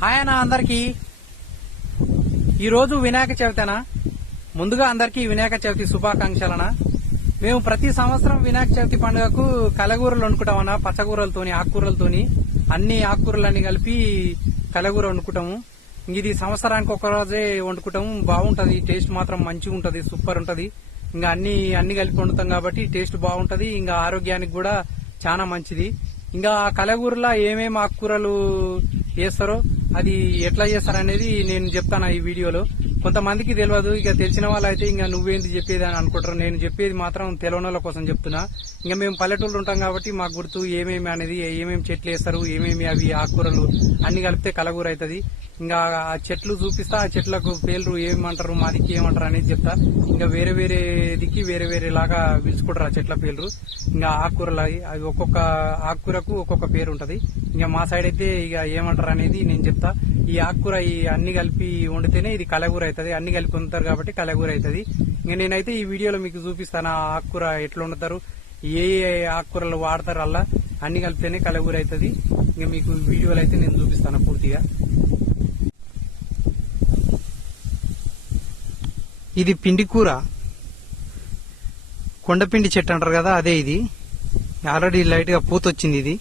Hi అన్న అందరికి. ఈరోజు వినాయక చవితేనా? ముందుగా అందరికీ వినాయక చవితి శుభాకాంక్షలనా? మేము ప్రతి సంవత్సరం వినాయక చవితి పండుగకు కలగూరలు వండుకుంటామన్నా పచ్చకూరలతోని ఆకుకూరలతోని అన్ని ఆకుకూరలన్నీ కలిపి కలగూర వండుకుంటాము. ఇది సంవత్సరానికి ఒక రోజే వండుకుంటాము. బాగుంటది టేస్ట్ మాత్రం మంచిగా ఉంటది సూపర్ ఉంటది. ఇంకా అన్ని అన్ని కలిపి వండుతాం కాబట్టి టేస్ట్ బాగుంటది ఇంకా ఆరోగ్యానికి కూడా చాలా మంచిది. ఇంకా ఆ కలగూరలో ఏమేమి ఆకుకూరలు వేస్తారో అది ఎట్లా చేస్తారనేది నేను చెప్తాను ఈ వీడియోలో. కొంతమందికి తెలియదు ఇక తెలిసిన వాళ్ళు అయితే ఇంకా నువ్వేంది చెప్పేది అని అనుకుంటారు. నేను చెప్పేది మాత్రం తెలియని వాళ్ళ కోసం చెప్తున్నా. ఇంకా మేము పల్లెటూళ్ళు ఉంటాం కాబట్టి మాకు గుర్తు ఏమేమి అనేది ఏమేమి చెట్లు వేస్తారు ఏమేమి అవి ఆకుకూరలు అన్ని కలిపితే కలగూర అవుతుంది. ఇంకా ఆ చెట్లు చూపిస్తా ఆ చెట్లకు పేర్లు ఏమంటారు మా దిక్కు ఏమంటారు అనేది చెప్తా. ఇంకా వేరే వేరే దిక్కి వేరే వేరే లాగా పిలుచుకుంటారు ఆ చెట్ల పేర్లు. ఇంకా ఆకుకూరలు అవి అవి ఒక్కొక్క ఆకుకూరకు ఒక్కొక్క పేరు ఉంటది. ఇంకా మా సైడ్ అయితే ఇక ఏమంటారు అనేది నేను చెప్తా. ఈ ఆకుకూర ఈ అన్ని కలిపి వండితేనే ఇది కలగూర అవుతుంది. అన్ని కలిపి వండుతారు కాబట్టి కలగూర అవుతుంది. ఇంకా నేనైతే ఈ వీడియోలో మీకు చూపిస్తాను ఆ ఆకుకూర ఎట్లా వండుతారు ఏ ఏ ఆకుకూరలు వాడతారు అలా అన్ని కలిపితేనే కలగూర అవుతుంది ఇంకా మీకు వీడియోలు అయితే నేను చూపిస్తాను పూర్తిగా. ఇది పిండి కూర. కొండపిండి చెట్టు అంటారు కదా అదే ఇది. ఆల్రెడీ లైట్గా పూత వచ్చింది ఇది.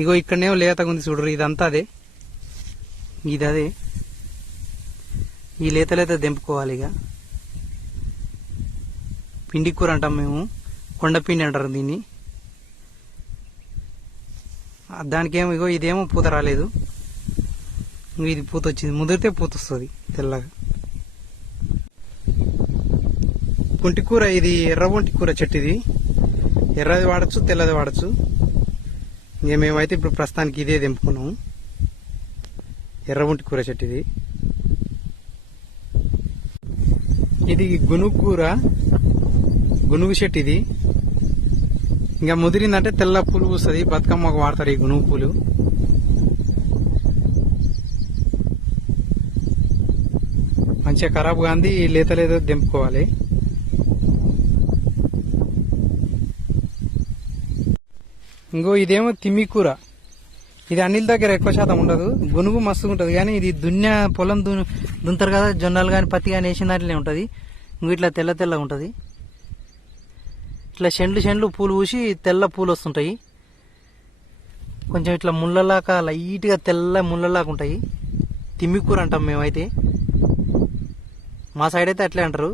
ఇగో ఇక్కడనేమో లేతగా ఉంది చూడరు ఇదంతా అదే. ఇది అదే. ఈ లేత లేత తెంపుకోవాలి ఇక పిండి కూర అంటాం మేము. కొండపిండి అంటారు దీన్ని ఆ దానికేమో ఇగో ఇదేమో పూత రాలేదు. ఇది పూత వచ్చింది ముదిరితే పూత వస్తుంది తెల్లగా. పుంటి కూర ఇది ఎర్ర కూర చెట్టు ఇది ఎర్రది వాడచ్చు తెల్లది వాడచ్చు. ఇంకా మేమైతే ఇప్పుడు ప్రస్తుతానికి ఇదే తెంపుకున్నాము. ఎర్ర కూర చెట్టు ఇది ఇది గునుగు కూర. గునుగు చెట్టు ఇది ఇంకా ముదిరిందంటే తెల్ల పూలు పూస్తుంది బతుకమ్మకు వాడతారు ఈ గునుగు పూలు. మంచిగా ఖరాబ్ కాంది లేత లేదో తెంపుకోవాలి ఇంకో ఇదేమో తిమ్మి కూర. ఇది అన్నిల దగ్గర ఎక్కువ శాతం ఉండదు. గునుగు మస్తుగా ఉంటుంది కానీ ఇది దున్య పొలం దున్ దున్తారు కదా జొన్నలు కానీ పత్తి కానీ వేసిన దాంట్లోనే ఉంటుంది. ఇంక ఇట్లా తెల్ల తెల్లగా ఉంటుంది. ఇట్లా చెండ్లు చెండ్లు పూలు పూసి తెల్ల పూలు వస్తుంటాయి. కొంచెం ఇట్లా ముళ్ళలాగా లైట్గా తెల్ల ముళ్ళలాగా ఉంటాయి. తిమ్మికూర అంటాం మేమైతే. మా సైడ్ అయితే అట్లే అంటారు.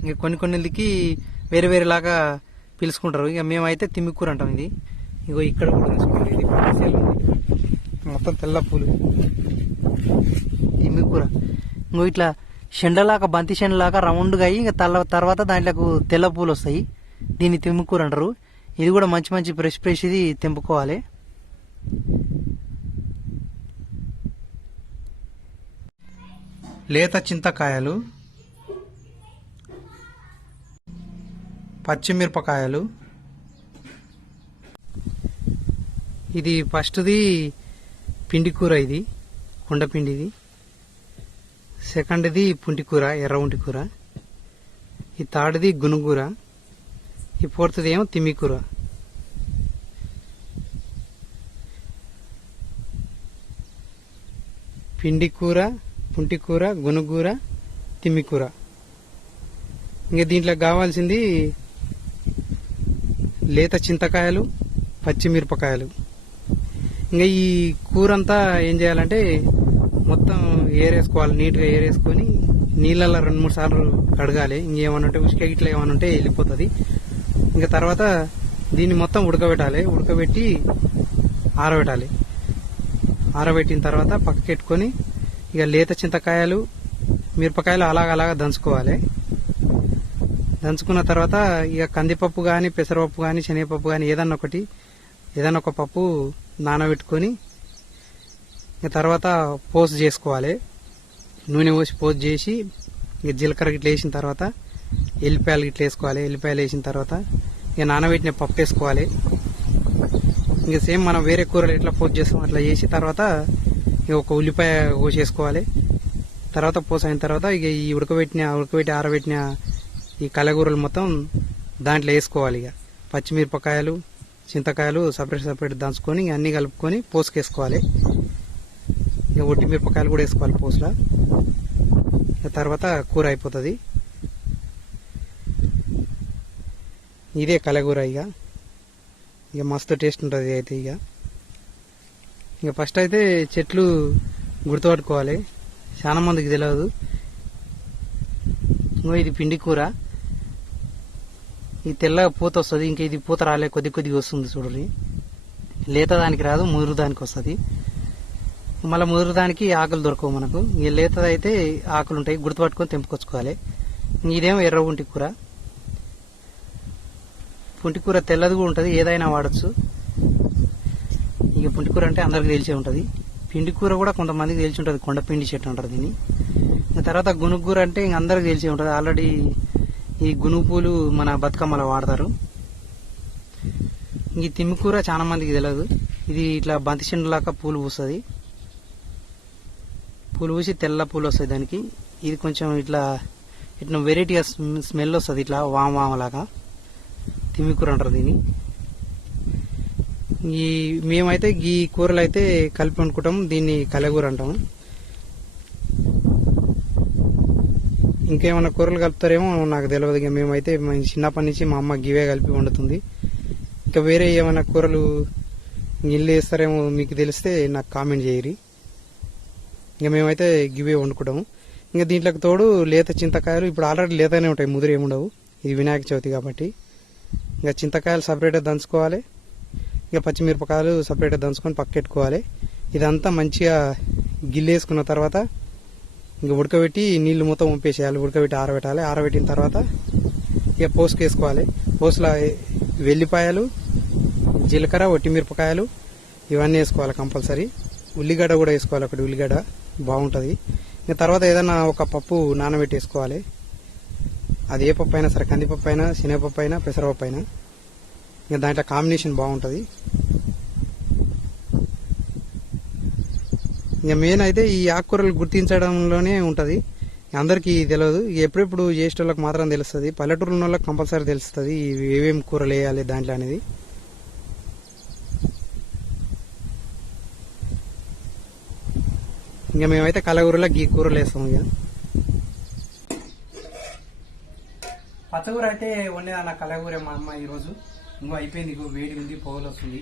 ఇంక కొన్ని కొన్నింటికి వేరే వేరేలాగా పిలుచుకుంటారు. ఇక మేమైతే తిమ్మికూర అంటాం ఇది. ఇగో ఇక్కడ కూడా తీసుకోండి. ఇది మొత్తం తెల్ల పూలు. తిమ్మికూర ఇంకో ఇట్లా షెండలాగా బంతి షెండలాగా రౌండ్గా అయ్యి ఇంకా తల్ల తర్వాత దాంట్లోకి తెల్ల పూలు వస్తాయి. దీన్ని తిమ్మికూర అంటారు. ఇది కూడా మంచి మంచి ఫ్రెష్ ఫ్రెష్ ఇది తెంపుకోవాలి. లేత చింతకాయలు పచ్చిమిరపకాయలు. ఇది ఫస్ట్ది పిండి కూర ఇది కుండపిండిది సెకండ్ది పుంటి కూర ఎర్ర ఉంటి కూర. ఈ థర్డ్ది గునుగూర ఈ ఫోర్త్ది ఏమో తిమ్మి కూర. పిండి కూర పుంటి కూర గునుగూర తిమ్మి కూర. ఇంకా దీంట్లో కావాల్సింది లేత చింతకాయలు పచ్చిమిరపకాయలు. ఇంకా ఈ కూర అంతా ఏం చేయాలంటే మొత్తం ఏరేసుకోవాలి నీట్గా ఏరేసుకొని నీళ్ళల్లో రెండు మూడు సార్లు కడగాలి. ఇంకేమన్నా ఉంటే ఉసిక ఇట్లా ఏమైనా ఉంటే వెళ్ళిపోతుంది. ఇంకా తర్వాత దీన్ని మొత్తం ఉడకబెట్టాలి. ఉడకబెట్టి ఆరబెట్టాలి. ఆరబెట్టిన తర్వాత పక్కకెట్టుకొని ఇక లేత చింతకాయలు మిరపకాయలు అలాగ అలాగ దంచుకోవాలి. దంచుకున్న తర్వాత ఇక కందిపప్పు కానీ పెసరపప్పు కానీ శనగపప్పు కానీ ఏదన్నా ఒకటి ఏదన్నా ఒక పప్పు నానబెట్టుకొని తర్వాత పోస్ట్ చేసుకోవాలి. నూనె పోసి పోస్ట్ చేసి ఇక జీలకర్ర గిట్ల వేసిన తర్వాత ఎల్లిపాయలు గిట్ల వేసుకోవాలి. ఎల్లిపాయలు వేసిన తర్వాత ఇక నానబెట్టిన పప్పు వేసుకోవాలి. ఇంకా సేమ్ మనం వేరే కూరలు ఎట్లా పోస్ట్ చేస్తాం అట్లా చేసి తర్వాత ఇక ఒక ఉల్లిపాయ కోసేసుకోవాలి తర్వాత పోస్ అయిన తర్వాత ఇక ఈ ఉడకబెట్టిన ఉడకబెట్టి ఆరబెట్టిన ఈ కలగూరలు మొత్తం దాంట్లో వేసుకోవాలి ఇక. పచ్చిమిరపకాయలు చింతకాయలు సపరేట్ సపరేట్ దంచుకొని అన్నీ కలుపుకొని పోసుకేసుకోవాలి. ఇక ఒట్టి మిరపకాయలు కూడా వేసుకోవాలి పోసులా తర్వాత కూర అయిపోతుంది. ఇదే కలగూర ఇక. ఇక మస్తు టేస్ట్ ఉంటుంది అయితే ఇక. ఇక ఫస్ట్ అయితే చెట్లు గుర్తుపట్టుకోవాలి. చాలా మందికి తెలియదు. ఇంకో ఇది పిండి కూర. ఈ తెల్ల పూత వస్తుంది ఇంకా ఇది పూత రాలే కొద్ది కొద్దిగా వస్తుంది చూడండి లేత దానికి రాదు ముదురు దానికి వస్తుంది. మళ్ళీ ముదురు దానికి ఆకులు దొరకవు మనకు. ఇక లేతదైతే ఆకులు ఉంటాయి గుర్తుపట్టుకొని తెంపుకొచ్చుకోవాలి. ఇదేమో ఎర్ర ఉంటి కూర. పుంటి కూర తెల్లది కూడా ఉంటుంది ఏదైనా వాడచ్చు. ఇక పుంటి కూర అంటే అందరికి తెలిసే ఉంటుంది. పిండి కూర కూడా కొంతమందికి తెలిసి ఉంటుంది కొండ పిండి చెట్టు అంటారు దీన్ని. తర్వాత గునుగు కూర అంటే ఇంక అందరికి తెలిసే ఉంటుంది. ఆల్రెడీ ఈ గునుగు పూలు మన బతుకమ్మలో వాడతారు. ఈ తిమ్మి కూర చాలా మందికి తెలియదు ఇది ఇట్లా బంతి చెండులాగా పూలు పూస్తుంది. పూలు పూసి తెల్ల పూలు వస్తాయి దానికి. ఇది కొంచెం ఇట్లా ఇట్లా వెరైటీగా స్మెల్ వస్తుంది ఇట్లా వామ వామలాగా. తిమ్మికూర అంటారు దీన్ని. ఈ మేమైతే ఈ కూరలు అయితే కలిపి వండుకుంటాం దీన్ని కలగూర అంటాము. ఇంకేమైనా కూరలు కలుపుతారేమో నాకు తెలియదు ఇక మేమైతే చిన్నప్పటి నుంచి మా అమ్మ గివే కలిపి వండుతుంది. ఇంకా వేరే ఏమైనా కూరలు ఇల్లు వేస్తారేమో మీకు తెలిస్తే నాకు కామెంట్ చేయరి ఇంకా మేమైతే గివే వండుకుంటాము. ఇంకా దీంట్లోకి తోడు లేత చింతకాయలు ఇప్పుడు ఆల్రెడీ లేతనే ఉంటాయి ముదురు ఏముండవు ఇది వినాయక చవితి కాబట్టి. ఇంకా చింతకాయలు సపరేట్గా దంచుకోవాలి. ఇంకా పచ్చిమిరపకాయలు సపరేట్గా దంచుకొని పక్కెట్టుకోవాలి. ఇదంతా మంచిగా గిల్లేసుకున్న తర్వాత ఇంకా ఉడకబెట్టి నీళ్ళు మొత్తం పంపేసేయాలి ఉడకబెట్టి ఆరబెట్టాలి. ఆరబెట్టిన తర్వాత ఇక పోసుకేసుకోవాలి. పోసులో వెల్లిపాయలు జీలకర్ర ఒట్టిమిరపకాయలు ఇవన్నీ వేసుకోవాలి కంపల్సరీ. ఉల్లిగడ్డ కూడా వేసుకోవాలి ఒకటి ఉల్లిగడ్డ. బాగుంటుంది. ఇంకా తర్వాత ఏదైనా ఒక పప్పు నానబెట్టేసుకోవాలి. అది ఏ పప్పు అయినా సరే కందిపప్పు అయినా శనగపప్పు అయినా పెసరపప్పు అయినా. ఇంకా దాంట్లో కాంబినేషన్ బాగుంటుంది. ఇంకా మెయిన్ అయితే ఈ ఆకుకూరలు గుర్తించడంలోనే ఉంటుంది. అందరికీ తెలియదు ఇక ఎప్పుడెప్పుడు చేసేటోళ్ళకి మాత్రం తెలుస్తుంది. పల్లెటూరులో వాళ్ళకి కంపల్సరీ తెలుస్తుంది ఏమేమి కూరలు వేయాలి దాంట్లో అనేది. ఇంకా మేమైతే కలగూరలో గీ కూరలు వేస్తాము ఇక. పచ్చగూర అయితే వండేదన్న కలగూర మా అమ్మ ఈరోజు. ఇంకో అయిపోయింది ఇంకో వేడి ఉంది పొగలు వస్తుంది.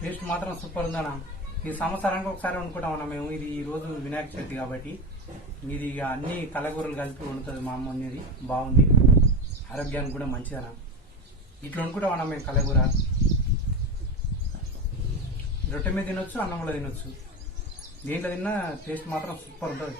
టేస్ట్ మాత్రం సూపర్ ఉందన్న. ఈ సంవత్సరానికి ఒకసారి వండుకుంటాం అన్న మేము. ఇది ఈ రోజు వినాయక చవితి కాబట్టి. ఇది ఇక అన్ని కలగూరలు కలిపి వండుతుంది మా అమ్మ అనేది బాగుంది. ఆరోగ్యానికి కూడా మంచిదనా? ఇట్లా వండుకుంటాం అన్న మేము కలగూర? రొట్టె మీద తినొచ్చు అన్నం కూడా తినొచ్చు. దీంట్లో తిన్నా టేస్ట్ మాత్రం సూపర్ ఉంటుంది.